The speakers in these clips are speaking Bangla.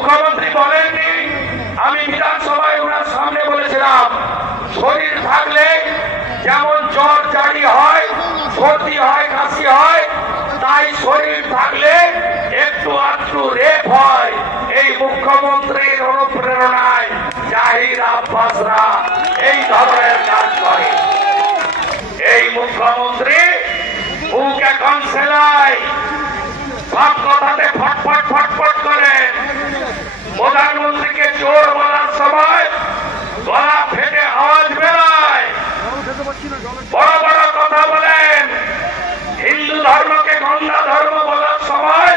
মুখ্যমন্ত্রী বলেননি, আমি বিধানসভায় ওনার সামনে বলেছিলাম, শরীর থাকলে যেমন জ্বর জারি হয়, সর্দি হয়, কাশি হয়, তাই শরীর থাকলে একটু আধটু রেপ হয়। এই মুখ্যমন্ত্রীর অনুপ্রেরণায় জাহির আব্বাসরা এই ধরনের কাজ করে। এই মুখ্যমন্ত্রী মুখ এখন সেলাই, সব কথাতে ফটফট ফটফট করেন। প্রধানমন্ত্রীকে চোর বলার সময় গলা ফেটে আওয়াজ বেরোয়, বড় বড় কথা বলেন। হিন্দু ধর্মকে গঙ্গা ধর্ম বলার সময়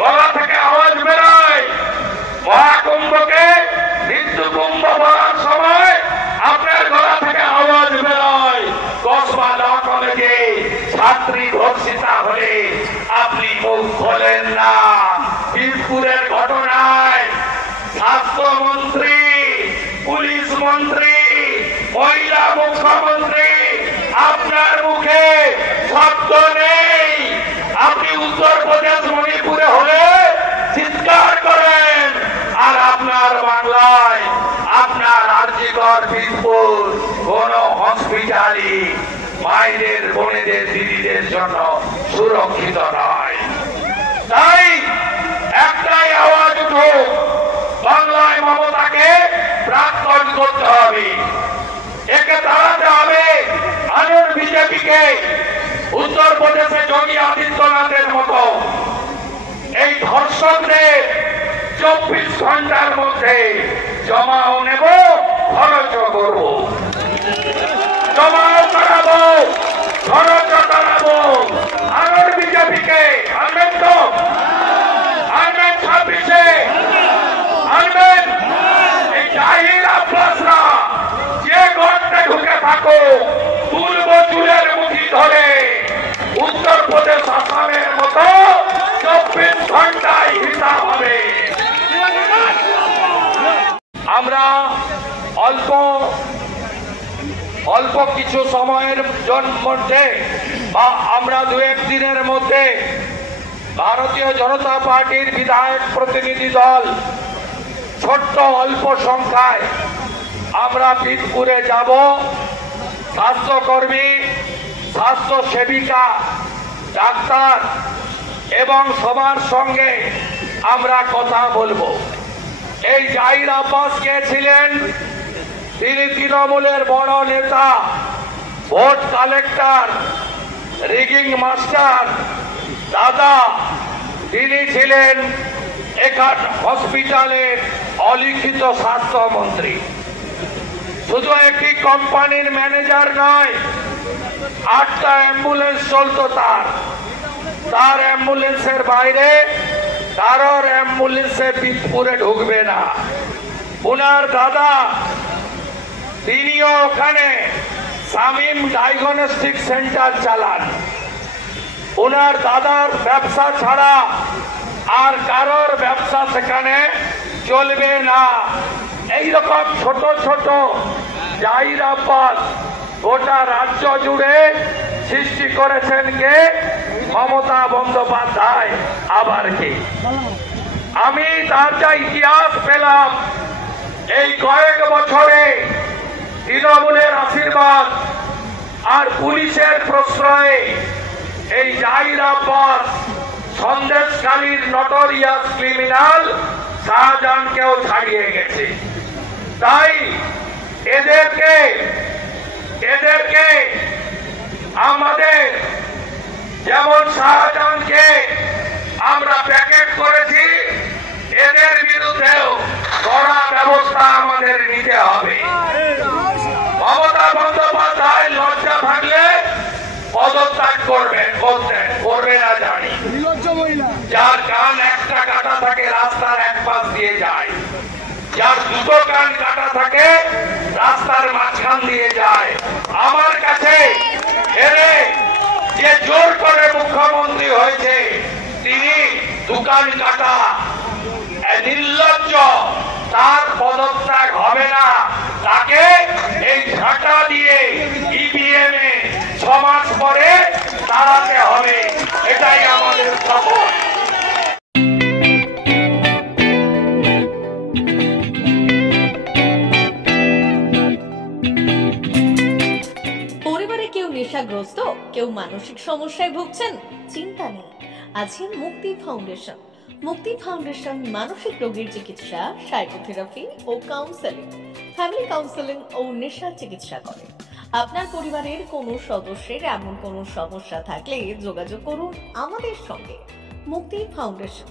গলা থেকে আওয়াজ বেরোয়। মহাকুম্ভকে মৃত্যু কুম্ভ বলার সময় আপনার গলা থেকে আওয়াজ বেরোয়। কসবা ল কলেজে ছাত্রী ধর্ষিতা হলে আপনি মুখ খোলেন না। বীরপুরের ঘটনায় স্বাস্থ্যমন্ত্রী, পুলিশ মন্ত্রী, মহিলা মুখ্যমন্ত্রী, আপনার মুখে শব্দ নেই। আপনি উত্তরপ্রদেশ মণিপুরে হলে চিৎকার করেন, আর আপনার বাংলায় আপনার আরজিকর বীরপুর কোন হসপিটালই মায়েদের, বোনেদের, দিদিদের জন্য সুরক্ষিত নয়। তাই একটাই আওয়াজ উঠুক, বাংলায় মমতাকে প্রাক্তন করতে হবে, একে তাড়াতে হবে। আনুন বিজেপিকে উত্তরপ্রদেশে যোগী আদিত্যনাথের মতো এই ধর্ষকদের 24 ঘন্টার মধ্যে জমাও নেব, খরচও করব, জমাও করাবো, খরচও করাবো। আনুন বিজেপিকে, আনবেন তো? আনবেন 26-এ? আনবেন? এই জাহির আব্বাসরা যে গর্তে ঢুকে থাকো, তুলব চুলের মুঠি ধরে। উত্তরপ্রদেশ, আসামের মতো 24 ঘন্টায় হিসাব হবে। আমরা অল্প কিছু সময়ের মধ্যে বা আমরা 2-1 দিনের মধ্যে ভারতীয় জনতা পার্টির বিধায়ক প্রতিনিধি দল ছোট্ট অল্প সংখ্যায় আমরা বীরপুরে যাব। স্বাস্থ্যকর্মী, স্বাস্থ্য সেবিকা, ডাক্তার এবং সবার সঙ্গে আমরা কথা বলবো। এই জাহির আব্বাস কে ছিলেন? তিনি তৃণমূলের বড় নেতা, ভোট কালেক্টর, রিগিং মাস্টার দাদা। তিনি ছিলেন এখান হসপিটালের অলিখিত স্বাস্থ্যমন্ত্রী। শুধু একটি কোম্পানির ম্যানেজার নয়, 8টা অ্যাম্বুলেন্স চলতো তার অ্যাম্বুলেন্সের বাইরে কারোর অ্যাম্বুলেন্সে বীরপুরে ঢুকবে না। উনার দাদা, তিনিও ওখানে শামীম ডায়াগনস্টিক সেন্টার চালান। উনার দাদার ব্যবসা ছাড়া আর কারোর ব্যবসা সেখানে চলবে না। এইরকম ছোট ছোট জাহির আব্বাস গোটা রাজ্য জুড়ে সৃষ্টি করেছেন কে? মমতা বন্দ্যোপাধ্যায়। আবার কে? আমি তার যা ইতিহাস পেলাম এই কয়েক বছরে, তৃণমূলের আশীর্বাদ আর পুলিশের প্রশ্রয়ে এই জাহির আব্বাস সন্দেশখালীর নটোরিয়াস ক্রিমিনাল শাহজাহানকেও ছাড়িয়ে গেছে। তাই এদেরকে আমাদের যেমন শাহজাহানকে আমরা প্যাকেট করেছি, এদের বিরুদ্ধেও কড়া ব্যবস্থা আমাদের নিতে হবে। মমতা বন্দ্যোপাধ্যায় লজ্জা থাকলে পদত্যাগ করবে না জানি। যার কান একটা কাটা থাকে রাস্তার এক পাশ দিয়ে যায়, যার দুটো কান কাটা থাকে রাস্তার মাঝখান দিয়ে যায়। আমার কাছে হেরে যে জোর করে মুখ্যমন্ত্রী হয়েছে তিনি দোকান কাটা নির্লজ্জ, তার পদত্যাগ হবে না। তাকে এই ঝাঁটা দিয়ে ইভিএম এ 6 মাস পরে দাঁড়াতে হবে। এটাই আমাদের শপথ। মানসিক সমস্যায় ভুগছেন? চিন্তা নেই, আছে মুক্তি ফাউন্ডেশন। মুক্তি ফাউন্ডেশন মানসিক রোগের চিকিৎসা, সাইকোথেরাপি ও কাউন্সেলিং, ফ্যামিলি কাউন্সেলিং ও নেশা চিকিৎসা করে। আপনার পরিবারের কোনো সদস্যের এমন কোনো সমস্যা থাকলে যোগাযোগ করুন আমাদের সঙ্গে। মুক্তি ফাউন্ডেশন,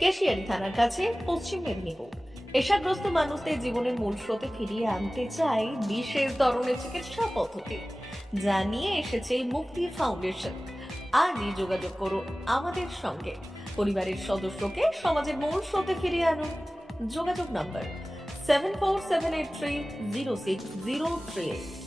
কেশিয়ারি থানার কাছে, পশ্চিম মেদিনীপুর। নেশাগ্রস্ত মানুষদের জীবনের মূল স্রোতে ফিরিয়ে আনতে চাই বিশেষ ধরনের চিকিৎসা পদ্ধতি, যা নিয়ে এসেছে মুক্তি ফাউন্ডেশন। আজই যোগাযোগ করুন আমাদের সঙ্গে। পরিবারের সদস্যকে সমাজের মূল স্রোতে ফিরিয়ে আনুন। যোগাযোগ নম্বর 7478306038।